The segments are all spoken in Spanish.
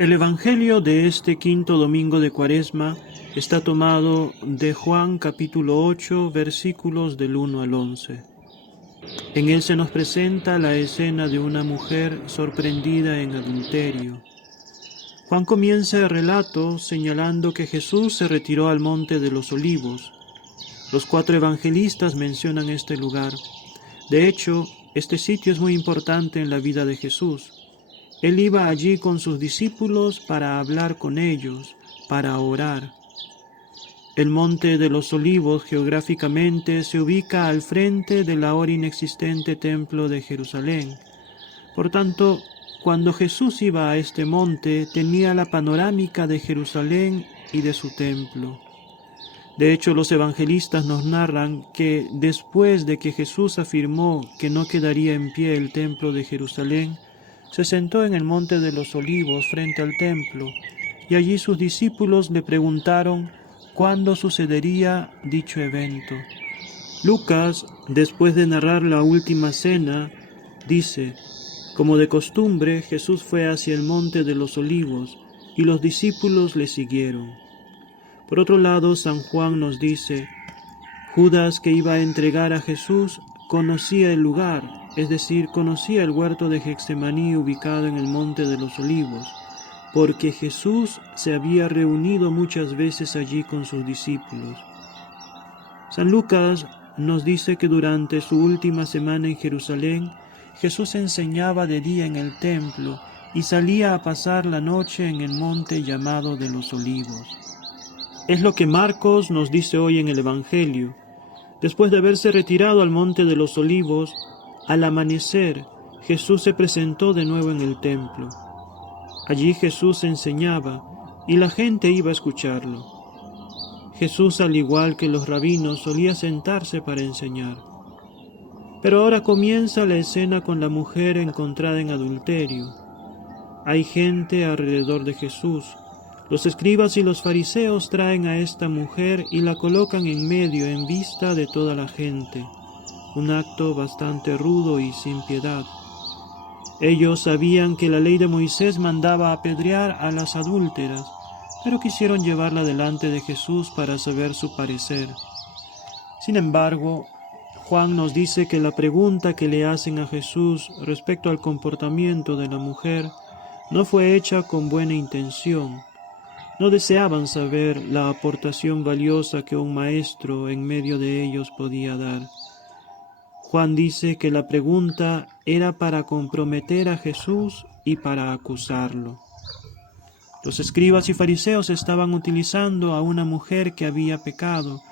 El Evangelio de este quinto domingo de Cuaresma está tomado de Juan capítulo 8, versículos del 1 al 11. En él se nos presenta la escena de una mujer sorprendida en adulterio. Juan comienza el relato señalando que Jesús se retiró al monte de los Olivos. Los 4 evangelistas mencionan este lugar. De hecho, este sitio es muy importante en la vida de Jesús. Él iba allí con sus discípulos para hablar con ellos, para orar. El monte de los Olivos geográficamente se ubica al frente del ahora inexistente templo de Jerusalén. Por tanto, cuando Jesús iba a este monte, tenía la panorámica de Jerusalén y de su templo. De hecho, los evangelistas nos narran que después de que Jesús afirmó que no quedaría en pie el templo de Jerusalén, se sentó en el monte de los Olivos frente al templo, y allí sus discípulos le preguntaron cuándo sucedería dicho evento. Lucas, después de narrar la última cena, dice: como de costumbre, Jesús fue hacia el monte de los Olivos, y los discípulos le siguieron. Por otro lado, San Juan nos dice: Judas, que iba a entregar a Jesús, conocía el lugar, es decir, conocía el huerto de Getsemaní ubicado en el monte de los Olivos, porque Jesús se había reunido muchas veces allí con sus discípulos. San Lucas nos dice que durante su última semana en Jerusalén, Jesús enseñaba de día en el templo y salía a pasar la noche en el monte llamado de los Olivos. Es lo que Marcos nos dice hoy en el Evangelio. Después de haberse retirado al monte de los Olivos, al amanecer, Jesús se presentó de nuevo en el templo. Allí Jesús enseñaba y la gente iba a escucharlo. Jesús, al igual que los rabinos, solía sentarse para enseñar. Pero ahora comienza la escena con la mujer encontrada en adulterio. Hay gente alrededor de Jesús. Los escribas y los fariseos traen a esta mujer y la colocan en medio en vista de toda la gente. Un acto bastante rudo y sin piedad. Ellos sabían que la ley de Moisés mandaba apedrear a las adúlteras, pero quisieron llevarla delante de Jesús para saber su parecer. Sin embargo, Juan nos dice que la pregunta que le hacen a Jesús respecto al comportamiento de la mujer no fue hecha con buena intención. No deseaban saber la aportación valiosa que un maestro en medio de ellos podía dar. Juan dice que la pregunta era para comprometer a Jesús y para acusarlo. Los escribas y fariseos estaban utilizando a una mujer que había pecado,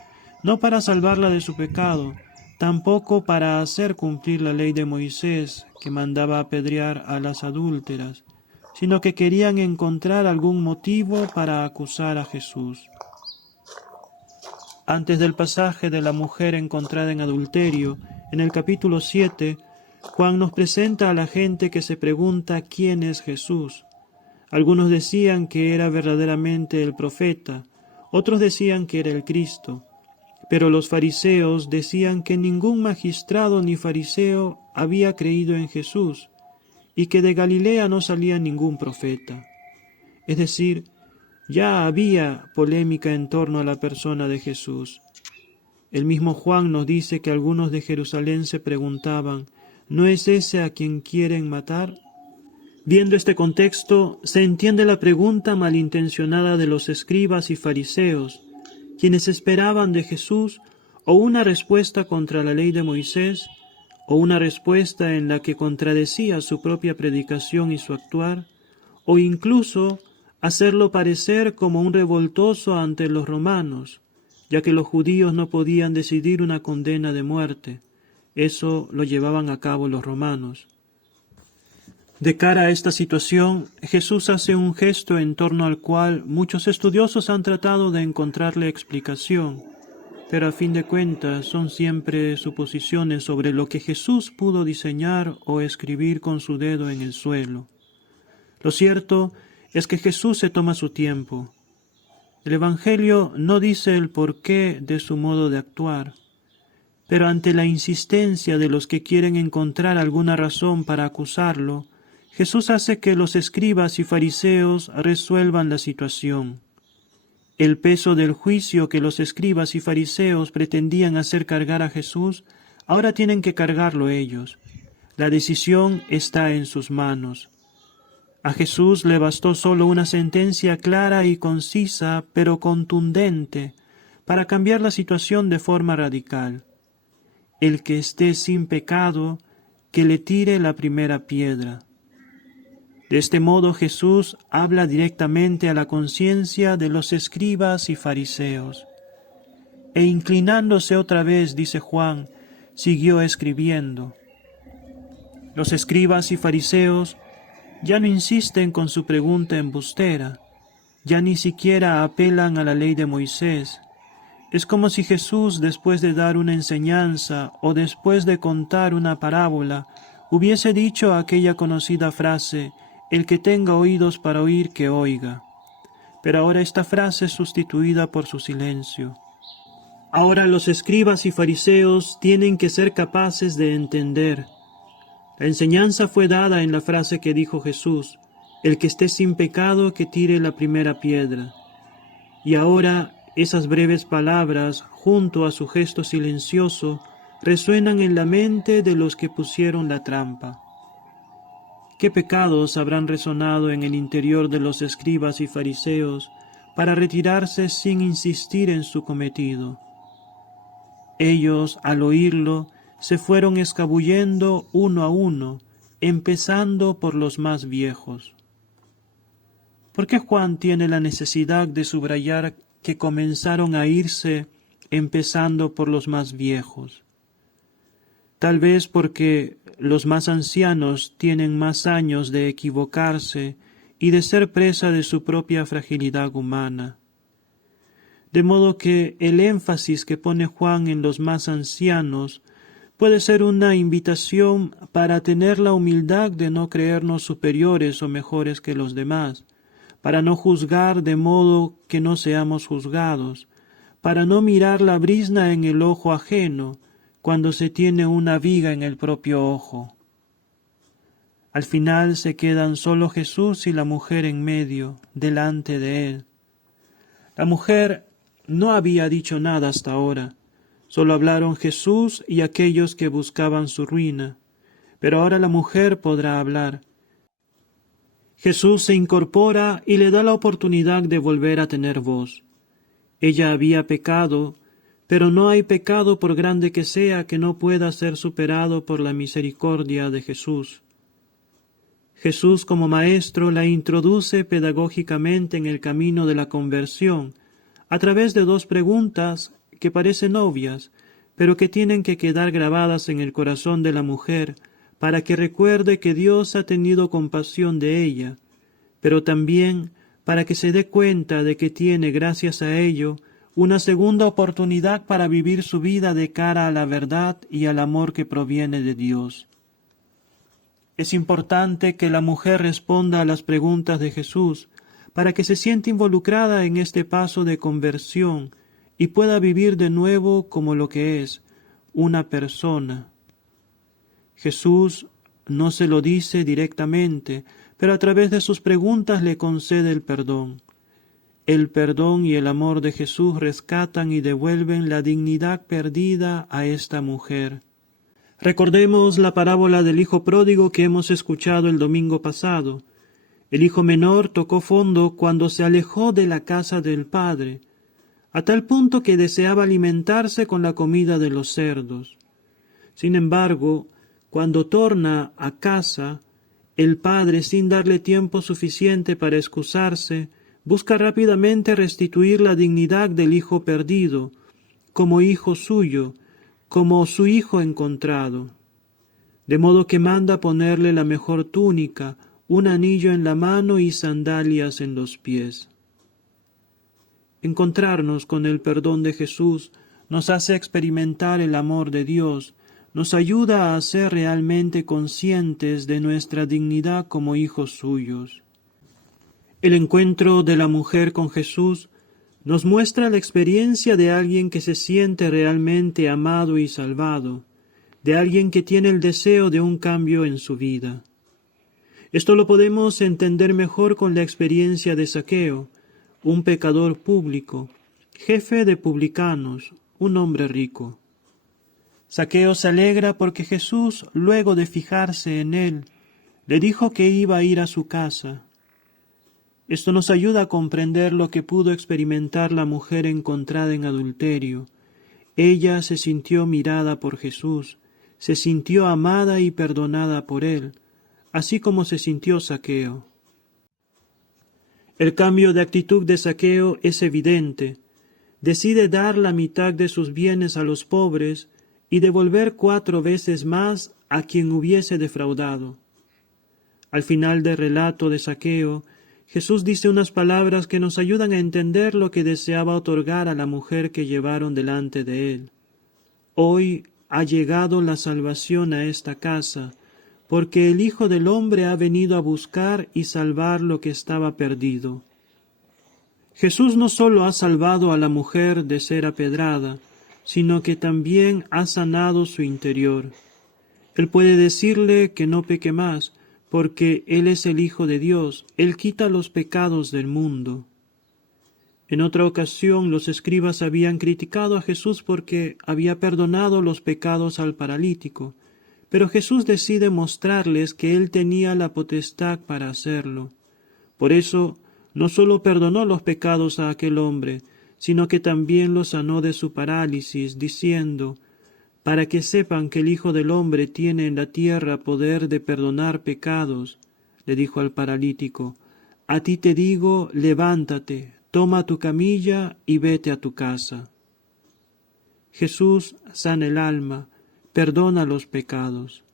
no para salvarla de su pecado, tampoco para hacer cumplir la ley de Moisés que mandaba apedrear a las adúlteras, sino que querían encontrar algún motivo para acusar a Jesús. Antes del pasaje de la mujer encontrada en adulterio, en el capítulo 7, Juan nos presenta a la gente que se pregunta quién es Jesús. Algunos decían que era verdaderamente el profeta, otros decían que era el Cristo, pero los fariseos decían que ningún magistrado ni fariseo había creído en Jesús, y que de Galilea no salía ningún profeta. Es decir, ya había polémica en torno a la persona de Jesús. El mismo Juan nos dice que algunos de Jerusalén se preguntaban: ¿no es ese a quien quieren matar? Viendo este contexto, se entiende la pregunta malintencionada de los escribas y fariseos, quienes esperaban de Jesús o una respuesta contra la ley de Moisés, o una respuesta en la que contradecía su propia predicación y su actuar, o incluso hacerlo parecer como un revoltoso ante los romanos, ya que los judíos no podían decidir una condena de muerte. Eso lo llevaban a cabo los romanos. De cara a esta situación, Jesús hace un gesto en torno al cual muchos estudiosos han tratado de encontrarle explicación, pero a fin de cuentas son siempre suposiciones sobre lo que Jesús pudo diseñar o escribir con su dedo en el suelo. Lo cierto es que Jesús se toma su tiempo. El Evangelio no dice el porqué de su modo de actuar, pero ante la insistencia de los que quieren encontrar alguna razón para acusarlo, Jesús hace que los escribas y fariseos resuelvan la situación. El peso del juicio que los escribas y fariseos pretendían hacer cargar a Jesús, ahora tienen que cargarlo ellos. La decisión está en sus manos. A Jesús le bastó solo una sentencia clara y concisa, pero contundente, para cambiar la situación de forma radical. El que esté sin pecado, que le tire la primera piedra. De este modo Jesús habla directamente a la conciencia de los escribas y fariseos. E inclinándose otra vez, dice Juan, siguió escribiendo. Los escribas y fariseos ya no insisten con su pregunta embustera, ya ni siquiera apelan a la ley de Moisés. Es como si Jesús, después de dar una enseñanza o después de contar una parábola, hubiese dicho aquella conocida frase: el que tenga oídos para oír, que oiga. Pero ahora esta frase es sustituida por su silencio. Ahora los escribas y fariseos tienen que ser capaces de entender. La enseñanza fue dada en la frase que dijo Jesús: el que esté sin pecado, que tire la primera piedra. Y ahora esas breves palabras, junto a su gesto silencioso, resuenan en la mente de los que pusieron la trampa. ¿Qué pecados habrán resonado en el interior de los escribas y fariseos para retirarse sin insistir en su cometido? Ellos, al oírlo, se fueron escabullendo uno a uno, empezando por los más viejos. ¿Por qué Juan tiene la necesidad de subrayar que comenzaron a irse empezando por los más viejos? Tal vez porque los más ancianos tienen más años de equivocarse y de ser presa de su propia fragilidad humana. De modo que el énfasis que pone Juan en los más ancianos puede ser una invitación para tener la humildad de no creernos superiores o mejores que los demás, para no juzgar de modo que no seamos juzgados, para no mirar la brizna en el ojo ajeno, cuando se tiene una viga en el propio ojo. Al final se quedan solo Jesús y la mujer en medio, delante de él. La mujer no había dicho nada hasta ahora, solo hablaron Jesús y aquellos que buscaban su ruina, pero ahora la mujer podrá hablar. Jesús se incorpora y le da la oportunidad de volver a tener voz. Ella había pecado, pero no hay pecado, por grande que sea, que no pueda ser superado por la misericordia de Jesús. Jesús, como maestro, la introduce pedagógicamente en el camino de la conversión, a través de dos preguntas que parecen obvias, pero que tienen que quedar grabadas en el corazón de la mujer, para que recuerde que Dios ha tenido compasión de ella, pero también para que se dé cuenta de que tiene, gracias a ello, una segunda oportunidad para vivir su vida de cara a la verdad y al amor que proviene de Dios. Es importante que la mujer responda a las preguntas de Jesús para que se sienta involucrada en este paso de conversión y pueda vivir de nuevo como lo que es, una persona. Jesús no se lo dice directamente, pero a través de sus preguntas le concede el perdón. El perdón y el amor de Jesús rescatan y devuelven la dignidad perdida a esta mujer. Recordemos la parábola del hijo pródigo que hemos escuchado el domingo pasado. El hijo menor tocó fondo cuando se alejó de la casa del padre, a tal punto que deseaba alimentarse con la comida de los cerdos. Sin embargo, cuando torna a casa, el padre, sin darle tiempo suficiente para excusarse, busca rápidamente restituir la dignidad del hijo perdido, como hijo suyo, como su hijo encontrado. De modo que manda ponerle la mejor túnica, un anillo en la mano y sandalias en los pies. Encontrarnos con el perdón de Jesús nos hace experimentar el amor de Dios, nos ayuda a ser realmente conscientes de nuestra dignidad como hijos suyos. El encuentro de la mujer con Jesús nos muestra la experiencia de alguien que se siente realmente amado y salvado, de alguien que tiene el deseo de un cambio en su vida. Esto lo podemos entender mejor con la experiencia de Zaqueo, un pecador público, jefe de publicanos, un hombre rico. Zaqueo se alegra porque Jesús, luego de fijarse en él, le dijo que iba a ir a su casa. Esto nos ayuda a comprender lo que pudo experimentar la mujer encontrada en adulterio. Ella se sintió mirada por Jesús, se sintió amada y perdonada por él, así como se sintió Zaqueo. El cambio de actitud de Zaqueo es evidente. Decide dar la mitad de sus bienes a los pobres y devolver 4 veces más a quien hubiese defraudado. Al final del relato de Zaqueo, Jesús dice unas palabras que nos ayudan a entender lo que deseaba otorgar a la mujer que llevaron delante de él. Hoy ha llegado la salvación a esta casa, porque el Hijo del Hombre ha venido a buscar y salvar lo que estaba perdido. Jesús no solo ha salvado a la mujer de ser apedrada, sino que también ha sanado su interior. Él puede decirle que no peque más, porque Él es el Hijo de Dios, Él quita los pecados del mundo. En otra ocasión los escribas habían criticado a Jesús porque había perdonado los pecados al paralítico, pero Jesús decide mostrarles que Él tenía la potestad para hacerlo. Por eso, no solo perdonó los pecados a aquel hombre, sino que también lo sanó de su parálisis, diciendo, para que sepan que el Hijo del Hombre tiene en la tierra poder de perdonar pecados, le dijo al paralítico, a ti te digo, levántate, toma tu camilla y vete a tu casa. Jesús sana el alma, perdona los pecados.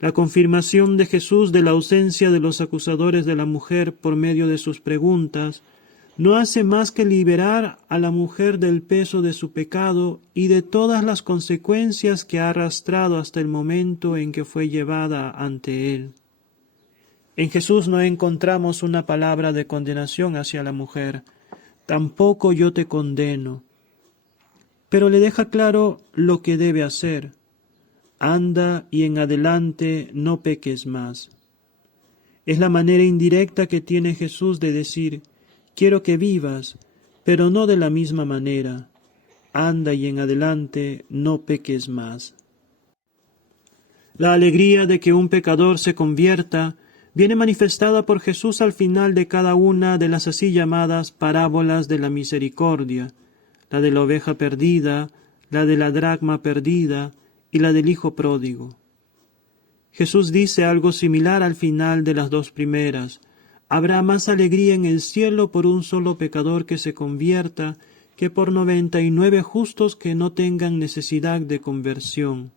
La confirmación de Jesús de la ausencia de los acusadores de la mujer por medio de sus preguntas no hace más que liberar a la mujer del peso de su pecado y de todas las consecuencias que ha arrastrado hasta el momento en que fue llevada ante él. En Jesús no encontramos una palabra de condenación hacia la mujer, tampoco yo te condeno, pero le deja claro lo que debe hacer. Anda y en adelante no peques más. Es la manera indirecta que tiene Jesús de decir, quiero que vivas, pero no de la misma manera. Anda y en adelante no peques más. La alegría de que un pecador se convierta viene manifestada por Jesús al final de cada una de las así llamadas parábolas de la misericordia, la de la oveja perdida, la de la dracma perdida y la del hijo pródigo. Jesús dice algo similar al final de las 2 primeras. Habrá más alegría en el cielo por un solo pecador que se convierta que por 99 justos que no tengan necesidad de conversión.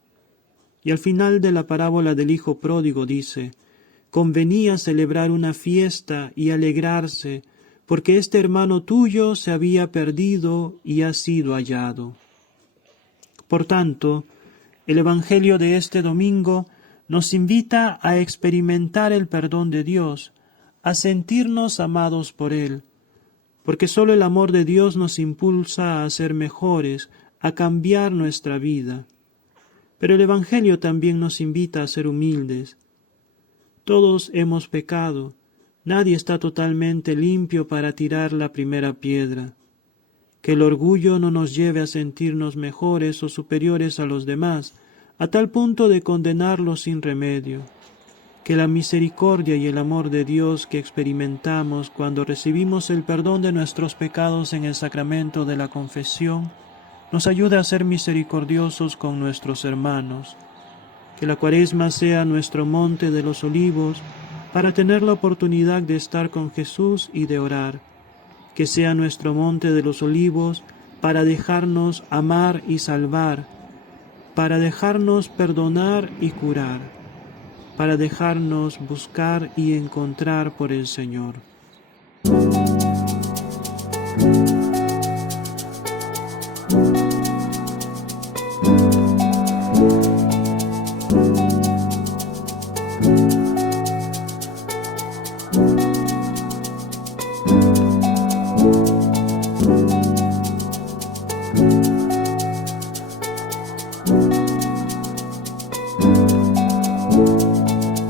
Y al final de la parábola del hijo pródigo dice, convenía celebrar una fiesta y alegrarse, porque este hermano tuyo se había perdido y ha sido hallado. Por tanto, el Evangelio de este domingo nos invita a experimentar el perdón de Dios, a sentirnos amados por Él, porque sólo el amor de Dios nos impulsa a ser mejores, a cambiar nuestra vida. Pero el Evangelio también nos invita a ser humildes. Todos hemos pecado, nadie está totalmente limpio para tirar la primera piedra. Que el orgullo no nos lleve a sentirnos mejores o superiores a los demás, a tal punto de condenarlos sin remedio. Que la misericordia y el amor de Dios que experimentamos cuando recibimos el perdón de nuestros pecados en el sacramento de la confesión, nos ayude a ser misericordiosos con nuestros hermanos. Que la Cuaresma sea nuestro monte de los olivos para tener la oportunidad de estar con Jesús y de orar. Que sea nuestro monte de los olivos para dejarnos amar y salvar, para dejarnos perdonar y curar, para dejarnos buscar y encontrar por el Señor.